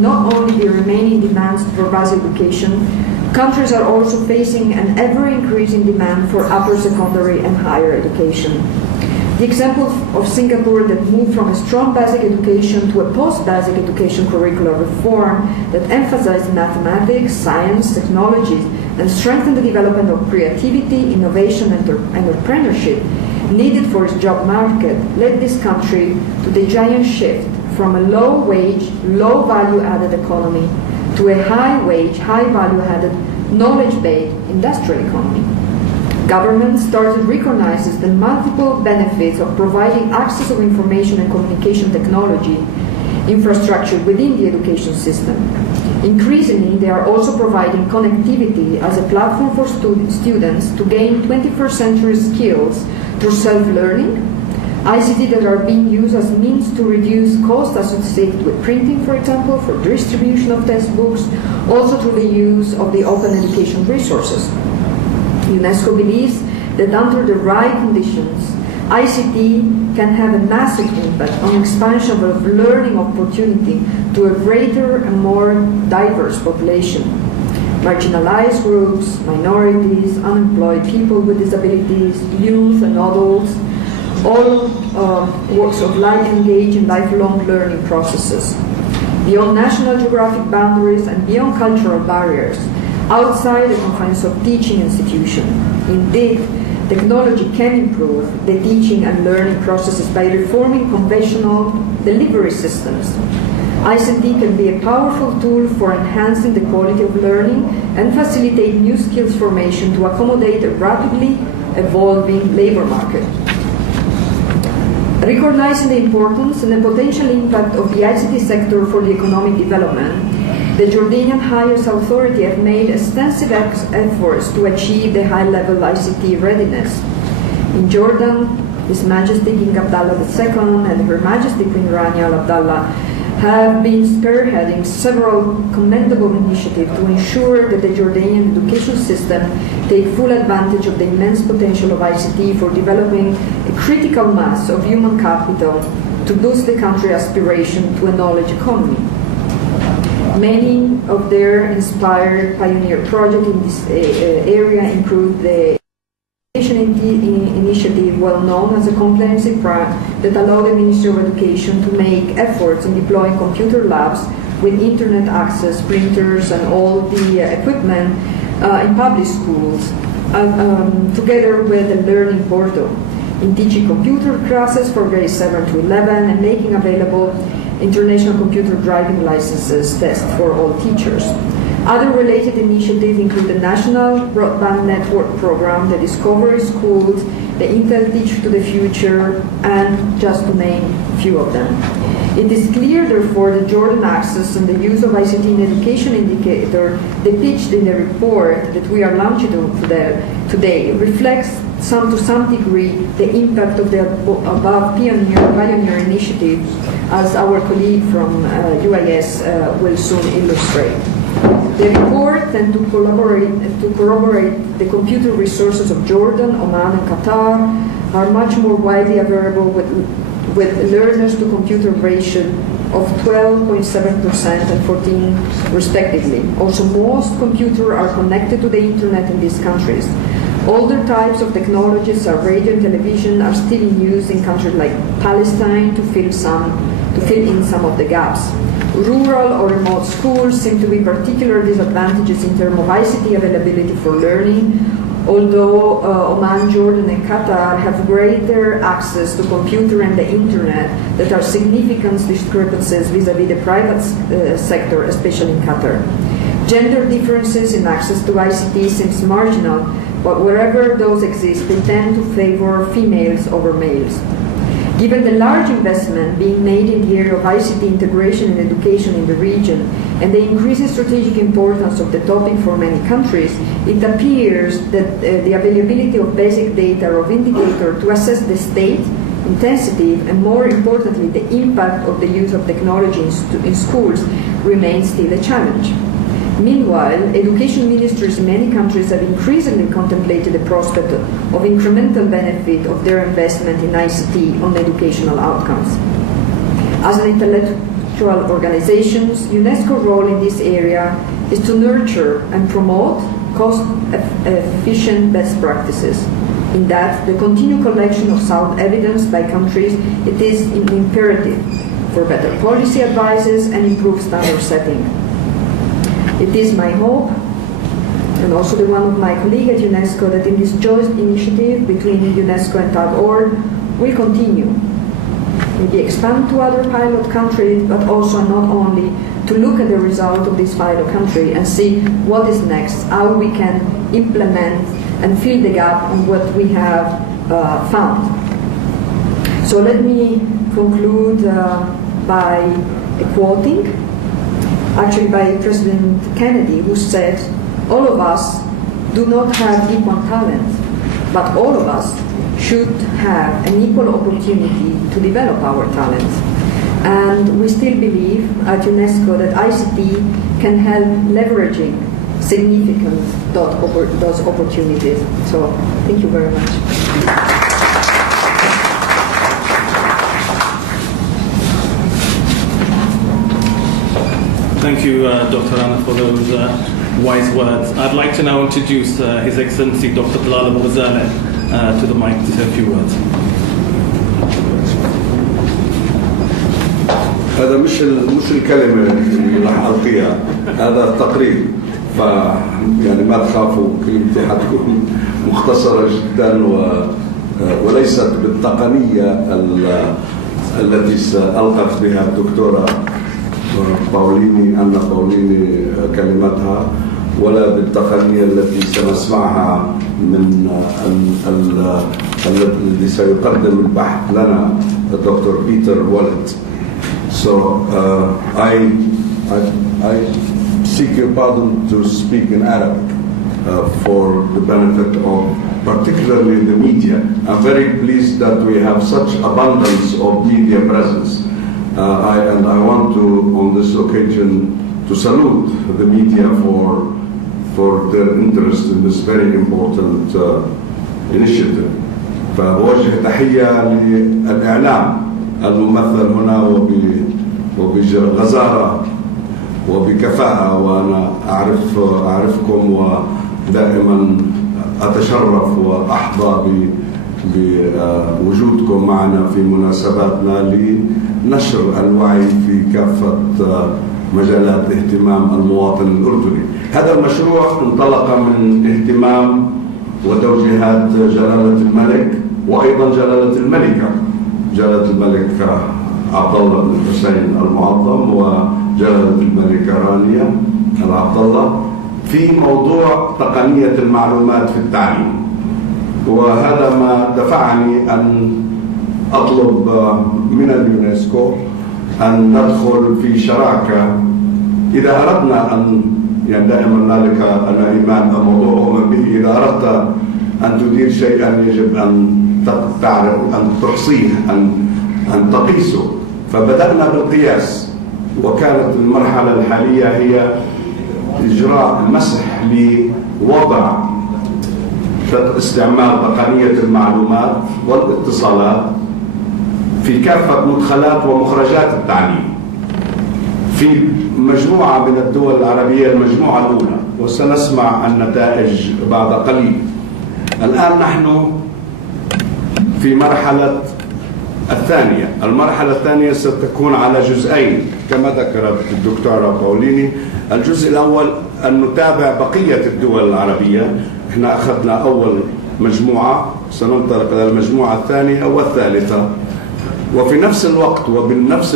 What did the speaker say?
not only the remaining demands for basic education, countries are also facing an ever-increasing demand for upper secondary and higher education. The example of Singapore that moved from a strong basic education to a post-basic education curricular reform that emphasized mathematics, science, technologies, and strengthened the development of creativity, innovation, and entrepreneurship needed for its job market led this country to the giant shift from a low-wage, low-value-added economy to a high-wage, high-value-added, knowledge-based industrial economy. Governments started recognizing the multiple benefits of providing access of information and communication technology infrastructure within the education system. Increasingly, they are also providing connectivity as a platform for students to gain 21st century skills through self-learning, ICT that are being used as means to reduce costs associated with printing, for example, for distribution of textbooks, also through the use of the open education resources. UNESCO believes that under the right conditions, ICT can have a massive impact on expansion of learning opportunity to a greater and more diverse population. Marginalized groups, minorities, unemployed people with disabilities, youth and adults, all walks of life engage in lifelong learning processes. Beyond national geographic boundaries and beyond cultural barriers, outside the confines of teaching institutions. Indeed, technology can improve the teaching and learning processes by reforming conventional delivery systems. ICT can be a powerful tool for enhancing the quality of learning and facilitate new skills formation to accommodate a rapidly evolving labor market. Recognizing the importance and the potential impact of the ICT sector for the economic development, the Jordanian highest authority have made extensive efforts to achieve the high-level ICT readiness. In Jordan, His Majesty King Abdullah II and Her Majesty Queen Rania Al Abdullah have been spearheading several commendable initiatives to ensure that the Jordanian education system take full advantage of the immense potential of ICT for developing a critical mass of human capital to boost the country's aspiration to a knowledge economy. Many of their inspired pioneer projects in this area include the Education Initiative, well known as a comprehensive plan that allowed the Ministry of Education to make efforts in deploying computer labs with internet access, printers, and all the equipment in public schools, together with a learning portal, in teaching computer classes for grades 7 to 11 and making available international computer driving licenses test for all teachers. Other related initiatives include the National Broadband Network Program, the Discovery Schools, the Intel Teach to the Future, and just to name a few of them. It is clear, therefore, that Jordan access and the use of ICT in education indicator depicted in the report that we are launching today reflects to some degree the impact of the above pioneer initiative, as our colleague from UIS will soon illustrate. The report and to corroborate the computer resources of Jordan, Oman, and Qatar are much more widely available with learners to computer ratio of 12.7% and 14 respectively. Also, most computers are connected to the internet in these countries. Older types of technologies, are radio and television, are still in use in countries like Palestine to fill in some of the gaps. Rural or remote schools seem to be particular disadvantages in terms of ICT availability for learning, although Oman, Jordan, and Qatar have greater access to computer and the internet that are significant discrepancies vis-à-vis the private sector, especially in Qatar. Gender differences in access to ICT seems marginal, but wherever those exist, they tend to favor females over males. Given the large investment being made in the area of ICT integration and education in the region, and the increasing strategic importance of the topic for many countries, it appears that the availability of basic data or indicator to assess the state, intensity, and more importantly, the impact of the use of technology in schools remains still a challenge. Meanwhile, education ministries in many countries have increasingly contemplated the prospect of incremental benefit of their investment in ICT on educational outcomes. As an multilateral organizations, UNESCO's role in this area is to nurture and promote cost-efficient best practices. In that, the continued collection of sound evidence by countries, it is imperative for better policy advices and improved standard setting. It is my hope, and also the one of my colleagues at UNESCO, that in this joint initiative between UNESCO and TAG will continue, maybe expand to other pilot countries, but also not only to look at the result of this pilot country and see what is next, how we can implement and fill the gap on what we have found. So let me conclude by quoting, actually by President Kennedy, who said, "All of us do not have equal talent, but all of us should have an equal opportunity to develop our talents." And we still believe at UNESCO that ICT can help leveraging significant those opportunities. So thank you very much. Thank you, Dr. Anna, for those wise words. I'd like to now introduce His Excellency Dr. Talal Abu-Ghazaleh to the mic to say a few words. هذا مش الكلمة اللي راح ألقيها، هذا التقرير. يعني ما تخافوا، كلمتي حتكون مختصرة جدا وليست بالتقنية التي سألقت بها الدكتورة أنا باوليني كلمتها، ولا بالتقنية التي سنسمعها من الذي سيقدم البحث لنا الدكتور بيتر والت. So I seek your pardon to speak in Arabic for the benefit of particularly the media. I'm very pleased that we have such abundance of media presence. And I want to, on this occasion, to salute the media for their interest in this very important initiative. فبوجه تحية للإعلام الممثل هنا وبغزارة وبكفاءة، وأنا أعرفكم ودائما أتشرف وأحظى بوجودكم معنا في مناسباتنا لنشر الوعي في كافة مجالات اهتمام المواطن الأردني. هذا المشروع انطلق من اهتمام وتوجيهات جلالة الملك وأيضا جلالة الملكة، جلالة الملك عبد الله بن حسين المعظم وجلالة الملكة رانيا العبد الله في موضوع تقنية المعلومات في التعليم. وهذا ما دفعني أن أطلب من اليونسكو أن ندخل في شراكة إذا أردنا أن، يعني دائما ذلك أنا إيمان الموضوع أؤمن به، إذا أردت أن تدير شيئا يجب أن تعرف أن تحصيه أن تقيسه. فبدأنا بالقياس، وكانت المرحلة الحالية هي إجراء مسح لوضع استعمال تقنية المعلومات والاتصالات في كافة مدخلات ومخرجات التعليم في مجموعة من الدول العربية، المجموعة الأولى، وسنسمع النتائج بعد قليل. الآن نحن في مرحلة الثانية. المرحلة الثانية ستكون على جزئين كما ذكرت الدكتورة باوليني. الجزء الأول أن نتابع بقية الدول العربية. احنا أخذنا أول مجموعة، سننطلق إلى المجموعة الثانية والثالثة، وفي نفس الوقت وبنفس